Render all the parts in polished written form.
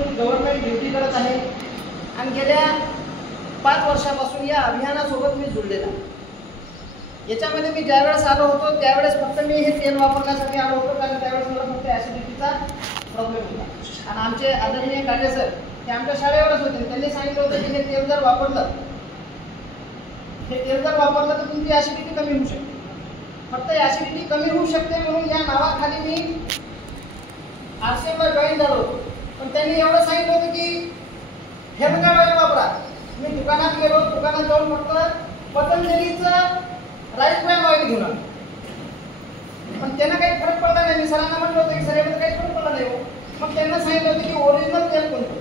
वर्षापासून government duty करत आहे आणि गेल्या 5 वर्षापासून या अभियानासोबत मी जुळलेला. याच्यामध्ये मी ज्यावेळेस आलो होतो त्यावेळेस फक्त मी हे तेल वापरण्यासाठी आलो होतो, कारण त्यावेळेस मला फक्त ॲसिडिटीचा प्रॉब्लेम होता. आणि आमचे आदरणीय काळे सर ते आमच्या शाळेवरच होते. त्यांनी सांगितलं होतं की हे तेल जर वापरलं तर तुमची ॲसिडिटी कमी होऊ शकते. फक्त ॲसिडिटी कमी होऊ शकते म्हणून या नावाखाली मी RCMला जॉईन झालो होतो. पण त्यांनी एवढं सांगितलं होतं की हेल्थगार्ड ऑइल वापरा. मी दुकानात गेलो, दुकानात जाऊन फक्त पतंजलीचं राईस ब्रँड ऑइल घेऊन आलो. पण त्यांना काही फरक पडला नाही. मी सरांना म्हटलं होतं की सर यामध्ये काही फरक पडला नाही हो. मग त्यांना सांगितलं होतं की ओरिजिनल तेल कोणतं.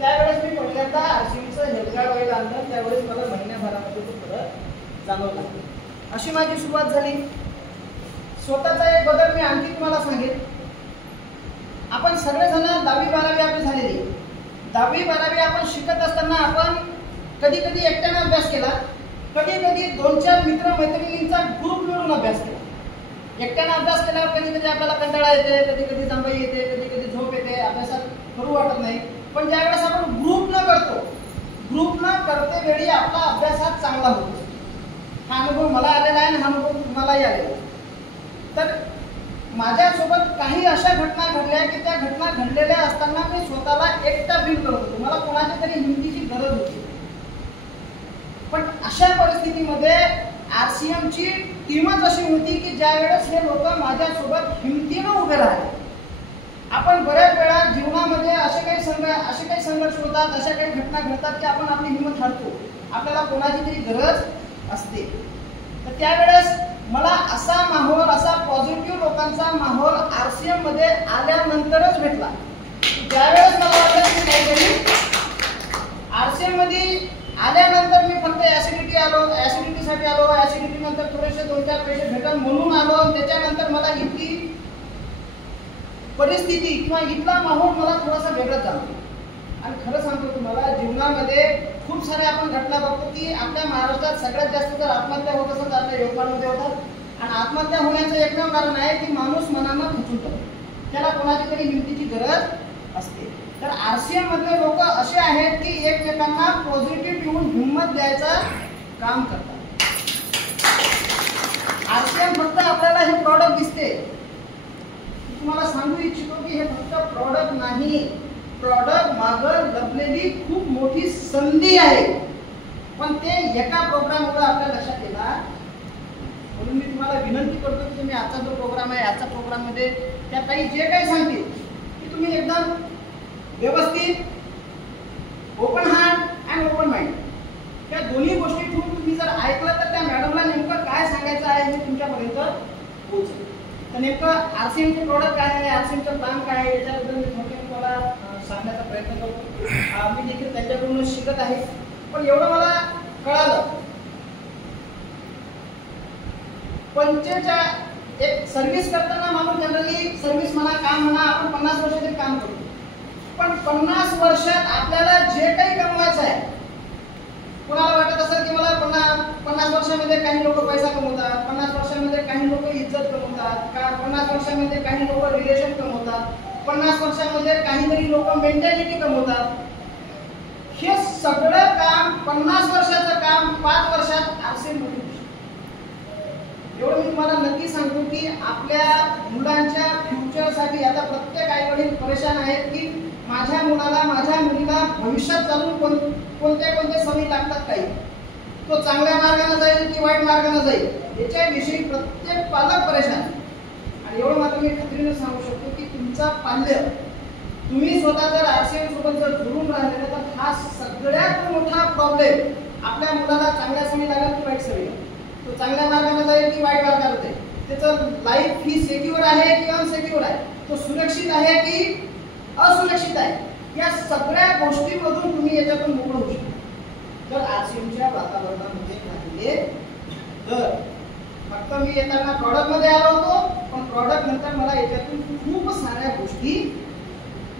त्यावेळेस मी पहिल्यांदा RCMचं हेल्थगार्ड ऑइल आणलं. त्यावेळेस मला महिन्याभरामध्ये तो फरक जाणवला. अशी माझी सुरुवात झाली. स्वतःचा एक बदल मी आणखी तुम्हाला सांगेन. आपण सगळेजण 10वी-12वी आपली झालेली. 10वी-12वी आपण शिकत असताना आपण कधी कधी एकट्याने अभ्यास केला, कधी कधी 2-4 मित्र-मैत्रिणींचा ग्रुप मिळून अभ्यास केला. एकट्याने अभ्यास केल्यावर कधी कधी आपल्याला कंटाळा येते, कधी कधी जांभई येते, कधी कधी झोप येते, अभ्यासात करू वाटत नाही. पण ज्यावेळेस आपण ग्रुपनं करते वेळी आपला अभ्यासात चांगला होतो. हा अनुभव मला आलेला आहे आणि हा अनुभव तुम्हालाही आलेला आहे. तर माझ्यासोबत काही अशा घटना घडल्या की त्या घटना घडलेल्या असताना मी स्वतःला एकटा फील करत होतो. मला कोणाच्या तरी हिमतीची गरज होती. पण अशा परिस्थितीमध्ये RCMची टीमच अशी होती की ज्या वेळेस हे लोक माझ्यासोबत हिमतीनं उभे राहिले. आपण बऱ्याच वेळा जीवनामध्ये असे काही संघर्ष होतात, अशा काही घटना घडतात की आपण आपली हिंमत हारतो. आपल्याला कोणाची तरी गरज असते. तर त्यावेळेस मला असा माहोल, असा पॉझिटिव्ह लोकांचा माहोल RCM मध्ये आल्यानंतरच भेटला. ज्यावेळेस मला वाटलं की काहीतरी RCM मध्ये आल्यानंतर मी फक्त ॲसिडिटीसाठी आलो, ॲसिडिटी नंतर थोडेसे 2-4 पैसे भेटल म्हणून आलो. त्याच्यानंतर मला इतकी परिस्थिती किंवा इथला माहोल मला थोडासा वेगळाच झाला. आणि खरं सांगतो तुम्हाला, जीवनामध्ये खूप साऱ्या आपण घटना बघतो की आपल्या महाराष्ट्रात सगळ्यात जास्त जर आत्महत्या होत असेल तर आपल्या यवतमाळमध्ये होतात. आणि आत्महत्या होण्याचं एकमेव कारण आहे की माणूस मनानं खचून जातो, त्याला कोणाची तरी हिमतीची गरज असते. तर RCM मधले लोक असे आहेत की एकमेकांना पॉझिटिव्ह घेऊन हिंमत द्यायचं काम करतात. RCM फक्त आपल्याला हे प्रॉडक्ट दिसते. तुम्हाला सांगू इच्छितो की हे फक्त प्रॉडक्ट नाही, प्रॉडक्ट मागं लपलेली खूप मोठी संधी आहे. पण ते एका प्रोग्राममुळे आपल्या लक्षात येणार. म्हणून मी तुम्हाला विनंती करतो की तुम्ही आजचा जो प्रोग्राम आहे, आजच्या प्रोग्राममध्ये त्या ताई जे काही सांगतील की तुम्ही एकदम व्यवस्थित, open heart and open mind या दोन्ही गोष्टी ठेवून तुम्ही जर ऐकलं तर त्या मॅडमला नेमकं काय सांगायचं आहे हे तुमच्यापर्यंत पोहोचेल. तर नेमकं RCMचे प्रोडक्ट काय आहे, RCMचं प्लॅन काय आहे, याच्याबद्दल मी थोडक्यात तुम्हाला सांगण्याचा प्रयत्न करतो. मी देखील त्यांच्याकडूनच शिकत आहे. पण एवढं मला कळालं, एक सर्व्हिस करताना माणूस जनरली सर्व्हिस म्हणा, काम म्हणा, आपण 50 वर्ष तरी काम करतो. पण 50 वर्षात आपल्याला जे काही कमवायचं आहे, कोणाला वाटत असेल की मला 50 वर्षामध्ये काही लोक पैसा कमवतात, 50 वर्षामध्ये काही लोक इज्जत कमवतात, 50 वर्षामध्ये काही लोक रिलेशन कमवतात, 50 वर्षामध्ये काहीतरी लोक मेंटॅलिटी कमवतात. हे सगळं काम 50 वर्षाचं काम 5 वर्षात RCM मध्ये. एवढं मी तुम्हाला नक्की सांगतो की आपल्या मुलांच्या फ्युचरसाठी आता प्रत्येक आई वडील परेशान आहेत की माझ्या मुलाला, माझ्या मुलीला भविष्यात चालून कोणते सवयी लागतात, काही तो चांगल्या मार्गाने जाईल की वाईट मार्गाने जाईल, याच्याविषयी प्रत्येक पालक परेशान. आणि एवढं मात्र मी खात्रीने सांगू शकतो की तुमचा पाल्य, तुम्ही स्वतः जर RCM सोबत जर जुळून राहिले तर हा सगळ्यात मोठा प्रॉब्लेम आपल्या मुलाला चांगल्या सवयी लागेल की वाईट सवयी, तो चांगल्या मार्गाने जाईल की वाईट मार्गाने जाईल, त्याचं लाईफ ही सिक्युअर आहे की अनसिक्युअर आहे, तो सुरक्षित आहे की असुरक्षित आहे, या सगळ्या गोष्टीमधून तुम्ही याच्यातून मोकळं होऊ शकता जर RCMच्या वातावरणामध्ये राहिले तर. फक्त मी येताना प्रॉडक्टमध्ये आलो होतो, पण प्रॉडक्ट नंतर मला याच्यातून खूप साऱ्या गोष्टी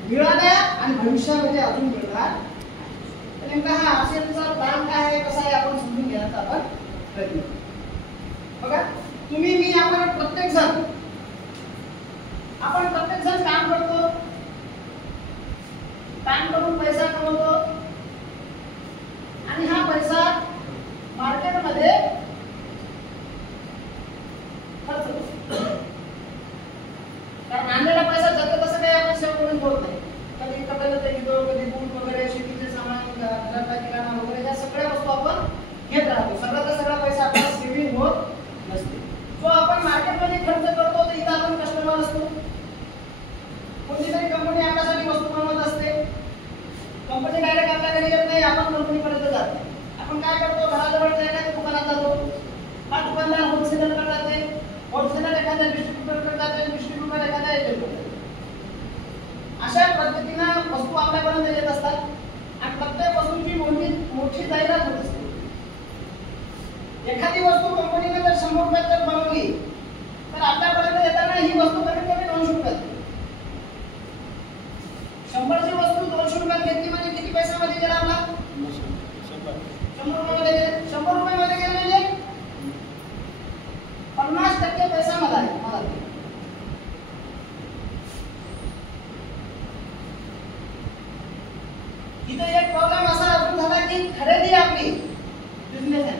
मिळाल्या आणि भविष्यामध्ये अजून मिळणार. नेमका हा RCMचा प्लॅन काय आहे, कसा आहे, आपण समजून घेण्याचा आपण प्रयत्न करू. बघा, तुम्ही, मी, आपण प्रत्येक जण काम करतो. काम करून पैसा कमवतो आणि हा पैसा मार्केटमध्ये खर्च होतो. कारण आणलेला पैसा जातं तसं काही आपण सेव्ह करून ठेवत नाही. कधी कपड्याला ते घेतो, कधी बूट वगैरे, शेतीचे सामान, घरातला किराणा वगैरे ह्या सगळ्या वस्तू आपण घेत राहतो. सगळ्याचा सगळा पैसा आपला सेव्हिंग होत नसते. जो आपण मार्केटमध्ये खर्च करतो तर इथं आपण कस्टमर असतो. कोणती तरी कंपनी आपल्यासाठी वस्तू बनवत असते. कंपनी डायरेक्ट आपल्या घरी येत नाही, आपण कंपनीपर्यंत जातो. आपण काय करतो, घराजवळ एखाद्या दुकानात जातो. हा दुकानदार होलसेलर जाते, होलसेलर एखाद्या डिस्ट्रीब्युटर जाते, डिस्ट्रीब्युटर एखाद्या एजंट. अशा पद्धतीनं वस्तू आपल्यापर्यंत येत असतात आणि प्रत्येक वस्तूची मोठी जाहिरात होत असते. एखादी वस्तू कंपनीने जर 100 रुपयात जर बनवली तर आपल्यापर्यंत येताना ही वस्तू कमीत कमी 200 रुपयात. 100 ची वस्तू 200 रुपयात घेतली म्हणजे किती पैशामध्ये गेला आपला? 100 रुपयामध्ये गेले. 100 रुपयामध्ये गेले म्हणजे 50% पैसा मला आहे. इथे एक प्रॉब्लेम असा अजून झाला की खरेदी आपली बिझनेस आहे,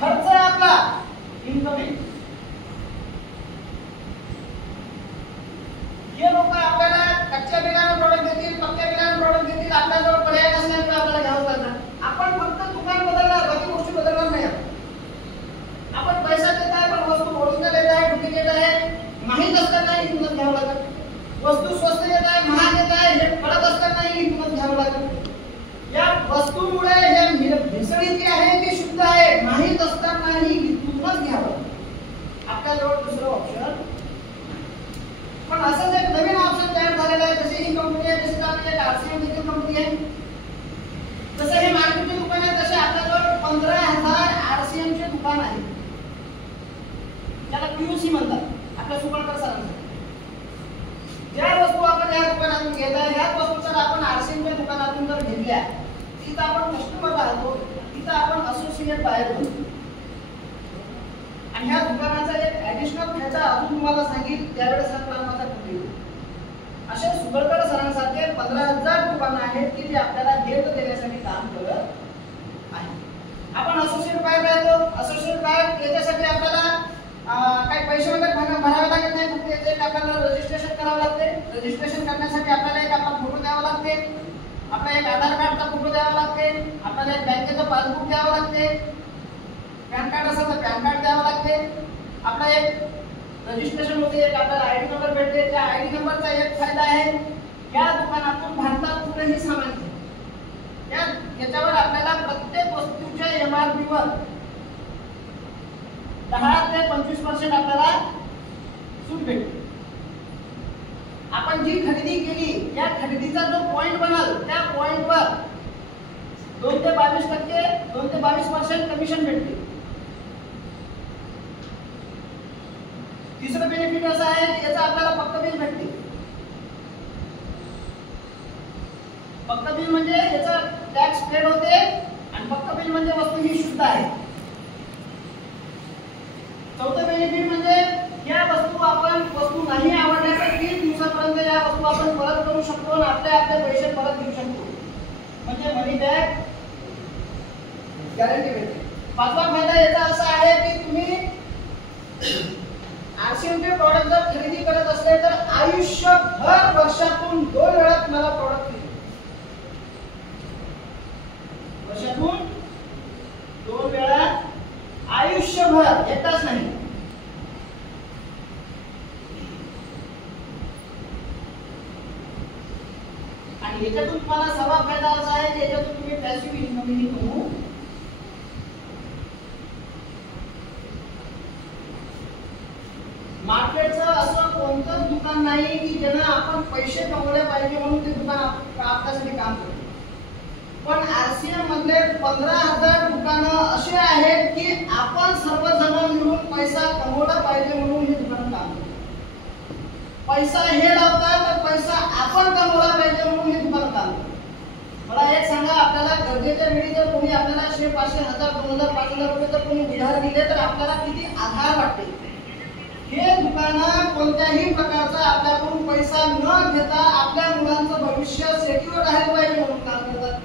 खर्च आपला इन्कम आहे. हे लोक आपल्याला कच्च्या बिलानं प्रोडक्ट देतील, पक्क्या बिलानं प्रोडक्ट देतील. आपल्याजवळ पर्याय नसल्यामुळे आपल्याला घ्यावं लागणार. आपण फक्त दुकान बदलणार, बाकी गोष्टी बदलणार नाही. आपण पैसा देत आहे पण वस्तू ओरिजिनल येत आहे, डुप्लिकेट आहे माहीत असताना ही किंमत घ्यावं लागेल. वस्तू स्वस्त येत आहे, महाग येत आहे हे कळत असताना ही किंमत घ्यावं लागेल. या वस्तूमुळे हे भेसळ जी आहे ती शुद्ध आहे माहीत असताना ही किंमत घ्यावं. आपल्याजवळ दुसरं ऑप्शन पण असंच एक नवीन ऑप्शन तयार झालेला आहे. जशी ही कंपनी आहे, जशी आपली एक आरसीएम देखील कंपनी आहे, जसं हे मार्केटचे दुकान आहे, तसे आपल्याजवळ 15,000 आरसीएम चे दुकान आहे. त्याला पीयूसी म्हणतात आपल्या सुपरकर सरांचं. ज्या वस्तू आपण या दुकानातून घेताय ह्याच वस्तू जर आपण आरसीएमच्या दुकानातून जर घेतल्या तिथं आपण कस्टमर राहतो, तिथं आपण असोसिएट बाहेर होतो. आणि ह्या दुकानाचा एक ऍडिशनल ह्याचा अजून तुम्हाला सांगितलं त्यावेळेस हा प्लॅन माझा कुठे असे सुपरकर सरांसारखे 15,000 दुकानं आहेत की जे आपल्याला घेत देण्यासाठी काम करत आहे. आपण असोसिएट बाहेर राहतो. असोसिएट बाहेर याच्यासाठी आपल्याला काही पैसे वगैरे भरावे लागत नाही. फक्त याचे आपल्याला रजिस्ट्रेशन करावं लागते. रजिस्ट्रेशन करण्यासाठी आपल्याला एक आपला फोटो द्यावा लागते, आपला एक आधार कार्डचा फोटो द्यावा लागते, आपल्याला एक बँकेचं पासबुक द्यावं लागते, पॅन कार्ड असेल तर पॅन कार्ड द्यावं लागते. आपला एक रजिस्ट्रेशन होते, एक आपल्याला आयडी नंबर भेटते. त्या आयडी नंबरचा एक फायदा आहे, या दुकानातून भारतात कुठेही सामान याच्यावर आपल्याला प्रत्येक वस्तूच्या एमआरपीवर 10 ते 25% आपल्याला सूट भेटते. आपण जी खरेदी केली या खरेदीचा जो पॉइंट बनाल त्या पॉइंटवर 2 ते 22% कमिशन भेटते. तिसरं बेनिफिट असं आहे की याचा आपल्याला पक्क बिल भेटते. पक्क बिल म्हणजे याचा टॅक्स पेड होते आणि पक्क बिल म्हणजे वस्तू ही शुद्ध आहे. चौथं बेनिफिट म्हणजे या वस्तू नाही आवडल्या तर 30 दिवसापर्यंत या वस्तू आपण परत करू शकतो आणि आपले पैसे परत घेऊ शकतो. म्हणजे मनी बॅक गॅरंटी भेटते. पाचवा फायदा याचा असा आहे की तुम्ही आरसीएमचे प्रॉडक्ट जर खरेदी करत असले तर आयुष्यभर वर्षातून 2 वेळा तुम्हाला प्रॉडक्ट मिळेल. वर्षातून 2 वेळा आयुष्यभर, एकदाच नाही. आणि याच्यातून तुम्हाला सर्वात फायदा असा आहे की याच्यातून तुम्ही पॅसिव्ह इन्कमही कमवू. मार्केटचं असं कोणतंच दुकान नाही की ज्यानं आपण पैसे कमवले पाहिजे म्हणून ते दुकान आपल्यासाठी काम करते. पण आरसीएम मधले 15,000 दुकानं असे आहेत की आपण सर्वजण मिळून पैसा कमवला पाहिजे म्हणून हे दुकान काम करते. पैसा हे लावतात तर पैसा आपण कमवला पाहिजे म्हणून हे दुकान काम करते. मला एक सांगा, आपल्याला गरजेच्या वेळी जर कोणी आपल्याला 100, 500, 1000, 2000, 5000 रुपये जर कोणी उधार दिले तर आपल्याला किती आधार वाटते. हे दुकान कोणत्याही प्रकारचा आपल्याकडून पैसा न घेता आपल्या मुलांचं भविष्य सेक्युअर राहिलं पाहिजे म्हणून काम करतात.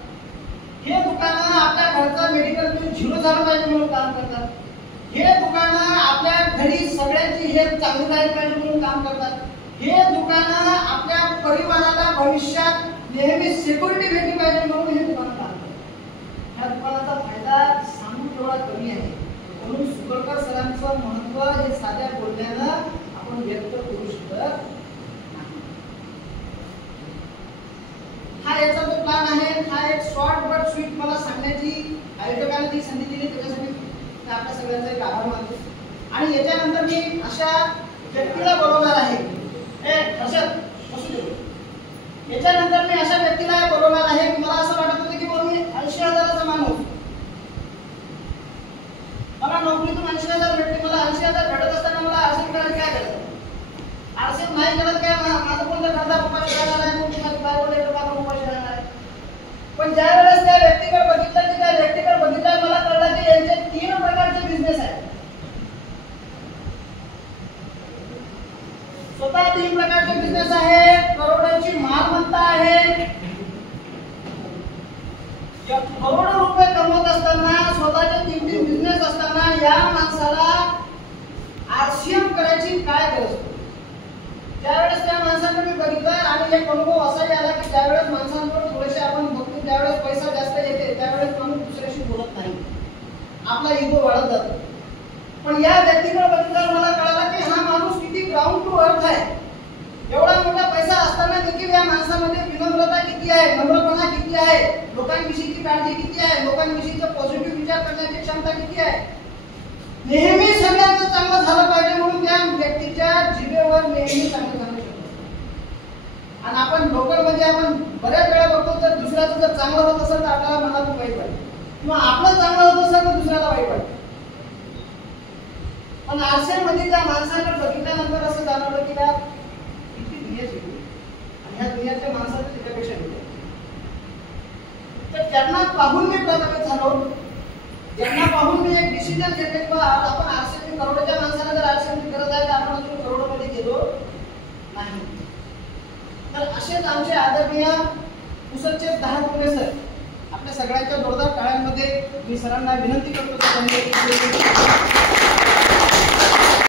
हे दुकानं आपल्या घरचा मेडिकल बिल झिरो झालं पाहिजे म्हणून काम करतात. हे दुकानं आपल्या घरी सगळ्यांची हेल्थ चांगली राहिली पाहिजे म्हणून काम करतात. हे दुकानं आपल्या परिवाराला भविष्यात नेहमी सिक्युरिटी भेटली पाहिजे म्हणून हे दुकान काम करतात. या दुकानाचा फायदा सांगून तेवढा कमी आहे, म्हणून सुगरकर सरांचं महत्व हे साध्या बोलण्यानं आपण व्यक्त करू शकत नाही. हा याचा जो प्लॅन आहे, हा एक शॉर्ट बट स्वीट मला सांगण्याची आयोजकांनी जी संधी दिली त्याच्यासाठी आपल्या सगळ्यांचे आभार मानतो. आणि याच्यानंतर मी अशा व्यक्तीला बोलवणार आहे, याच्यानंतर मी अशा व्यक्तीला बोलवणार आहे की मला असं वाटत होतं की मी 80,000चा माणूस, मला नोकरीतून 80,000 भेटते, मला 80,000 भेटत असताना मला आरक्षण करायचं काय करायचं, आरक्षण नाही करत काय माझं कोणतं घरदार उपाशी राहणार आहे, कोणती माझी बायको लेकरं बाबा उपाशी राहणार आहे. पण ज्या वेळेस त्या व्यक्तीकडे बघितलं की त्या व्यक्तीकडे बघितल्यावर मला कळलं की यांचे 3 प्रकारचे बिझनेस आहेत. स्वतः 3 प्रकारचे बिझनेस आहेत, करोडोची मालमत्ता आहे. करोडो रुपये कमवत असताना, स्वतःचे 3 बिझनेस असताना या माणसाला आरसीएम करायची काय गरज? त्यावेळेस त्या माणसाने मी बघितलं आणि एक अनुभव असाही आला की ज्यावेळेस माणसांवर थोडेसे आपण बघतो त्यावेळेस पैसा जास्त येते, त्यावेळेस माणूस दुसऱ्याशी बोलत नाही, आपला इगो वाढत जातो. पण या व्यक्तीकडे बघितल्यावर मला कळालं की हा माणूस किती ग्राउंड टू अर्थ आहे. एवढा मोठा पैसा असताना देखील या माणसामध्ये विनम्रता किती आहे, नम्रपणा किती आहे, लोकांविषयीची काळजी किती आहे, लोकांविषयीचा पॉझिटिव्ह विचार करण्याची क्षमता किती आहे. नेहमी सगळ्यांचं चांगलं झालं पाहिजे म्हणून त्या व्यक्तीच्या जिभेवर नेहमी चांगलं झालं शकतं. आणि आपण लोकलमध्ये आपण बऱ्याच वेळा बघतो तर दुसऱ्याचं जर चांगलं होत असेल तर आपल्याला मनातून वाईट वाटतं, किंवा आपलं चांगलं होत असेल तर दुसऱ्याला वाईट वाटतं. पण आरशामध्ये त्या माणसाकडे बघितल्यानंतर असं जाणवलं की यार किती दुनिया शिकली आणि ह्या दुनियाच्या माणसाचं त्याच्यापेक्षा वेगळं. तर त्यांना पाहून मी प्रभावित झालो, ज्यांना पाहून मी एक डिसिजन घेतले की आपण आरसीएम करोडोच्या माणसाला जर आरसीएम करत आहे तर आपण अजून करोडोमध्ये गेलो नाही. तर असेच आमचे आदरणीय कुसलचे 10 पुणे सर, आपल्या सगळ्यांच्या जोरदार टाळ्यांमध्ये मी सरांना विनंती करतो की